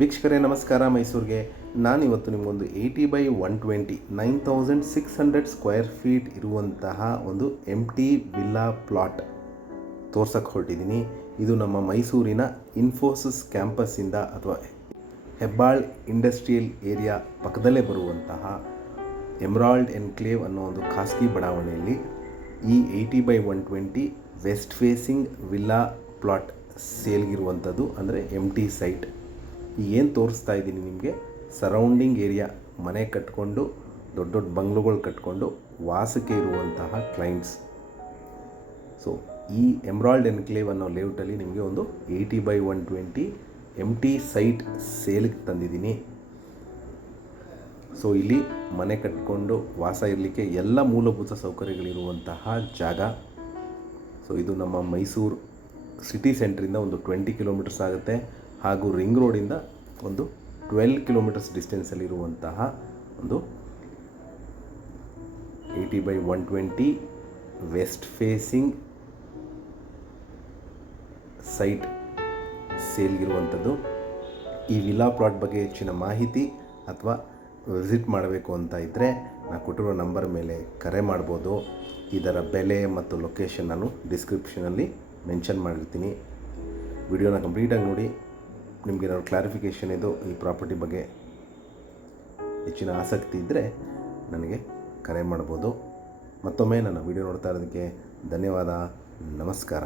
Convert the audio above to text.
ವೀಕ್ಷಕರೇ ನಮಸ್ಕಾರ. ಮೈಸೂರಿಗೆ ನಾನಿವತ್ತು ನಿಮಗೊಂದು 80/120 9600 ಸ್ಕ್ವೇರ್ ಫೀಟ್ ಇರುವಂತಹ ಒಂದು ಎಂಟಿ ವಿಲ್ಲಾ ಪ್ಲಾಟ್ ತೋರ್ಸಕ್ಕೆ ಹೊರಟಿದ್ದೀನಿ. ಇದು ನಮ್ಮ ಮೈಸೂರಿನ ಇನ್ಫೋಸಿಸ್ ಕ್ಯಾಂಪಸ್ಸಿಂದ ಅಥವಾ ಹೆಬ್ಬಾಳ್ ಇಂಡಸ್ಟ್ರಿಯಲ್ ಏರಿಯಾ ಪಕ್ಕದಲ್ಲೇ ಬರುವಂತಹ ಎಮರಾಲ್ಡ್ ಎನ್ಕ್ಲೇವ್ ಅನ್ನೋ ಒಂದು ಖಾಸಗಿ ಬಡಾವಣೆಯಲ್ಲಿ ಈ 80/120 ವೆಸ್ಟ್ ಫೇಸಿಂಗ್ ವಿಲ್ಲಾ ಪ್ಲಾಟ್ ಸೇಲ್ಗಿರುವಂಥದ್ದು, ಅಂದರೆ ಎಂಟಿ ಸೈಟ್. ಏನು ತೋರಿಸ್ತಾ ಇದ್ದೀನಿ ನಿಮಗೆ, ಸರೌಂಡಿಂಗ್ ಏರಿಯಾ ಮನೆ ಕಟ್ಕೊಂಡು ದೊಡ್ಡ ದೊಡ್ಡ ಬಂಗ್ಲುಗಳು ಕಟ್ಕೊಂಡು ವಾಸಕ್ಕೆ ಇರುವಂತಹ ಕ್ಲೈಂಟ್ಸ್. ಸೊ ಈ ಎಮರಾಲ್ಡ್ ಎನ್ಕ್ಲೇವ್ ಅನ್ನೋ ಲೇಔಟಲ್ಲಿ ನಿಮಗೆ ಒಂದು 80/120 ಎಂಟಿ ಸೈಟ್ ಸೇಲ್ಗೆ ತಂದಿದ್ದೀನಿ. ಸೊ ಇಲ್ಲಿ ಮನೆ ಕಟ್ಕೊಂಡು ವಾಸ ಇರಲಿಕ್ಕೆ ಎಲ್ಲ ಮೂಲಭೂತ ಸೌಕರ್ಯಗಳಿರುವಂತಹ ಜಾಗ. ಸೊ ಇದು ನಮ್ಮ ಮೈಸೂರು ಸಿಟಿ ಸೆಂಟ್ರಿಂದ ಒಂದು 20 ಕಿಲೋಮೀಟರ್ಸ್ ಆಗುತ್ತೆ, ಹಾಗೂ ರಿಂಗ್ ರೋಡಿಂದ ಒಂದು 12 ಕಿಲೋಮೀಟರ್ಸ್ ಡಿಸ್ಟೆನ್ಸಲ್ಲಿರುವಂತಹ ಒಂದು 80/120 ವೆಸ್ಟ್ ಫೇಸಿಂಗ್ ಸೈಟ್ ಸೇಲ್ಗಿರುವಂಥದ್ದು. ಈ ವಿಲ್ಲಾ ಪ್ಲಾಟ್ ಬಗ್ಗೆ ಹೆಚ್ಚಿನ ಮಾಹಿತಿ ಅಥವಾ ವಿಸಿಟ್ ಮಾಡಬೇಕು ಅಂತ ಇದ್ದರೆ ನಾನು ಕೊಟ್ಟಿರೋ ನಂಬರ್ ಮೇಲೆ ಕರೆ ಮಾಡ್ಬೋದು. ಇದರ ಬೆಲೆ ಮತ್ತು ಲೊಕೇಶನ್ ನಾನು ಡಿಸ್ಕ್ರಿಪ್ಷನಲ್ಲಿ ಮೆನ್ಷನ್ ಮಾಡಿರ್ತೀನಿ. ವಿಡಿಯೋನ ಕಂಪ್ಲೀಟಾಗಿ ನೋಡಿ. ನಿಮಗೆ ಏನಾದ್ರು ಕ್ಲಾರಿಫಿಕೇಷನ್ ಇದು ಈ ಪ್ರಾಪರ್ಟಿ ಬಗ್ಗೆ ಹೆಚ್ಚಿನ ಆಸಕ್ತಿ ಇದ್ದರೆ ನನಗೆ ಕರೆ ಮಾಡ್ಬೋದು. ಮತ್ತೊಮ್ಮೆ ನನ್ನ ವಿಡಿಯೋ ನೋಡ್ತಾ ಇರೋದಕ್ಕೆ ಧನ್ಯವಾದ. ನಮಸ್ಕಾರ.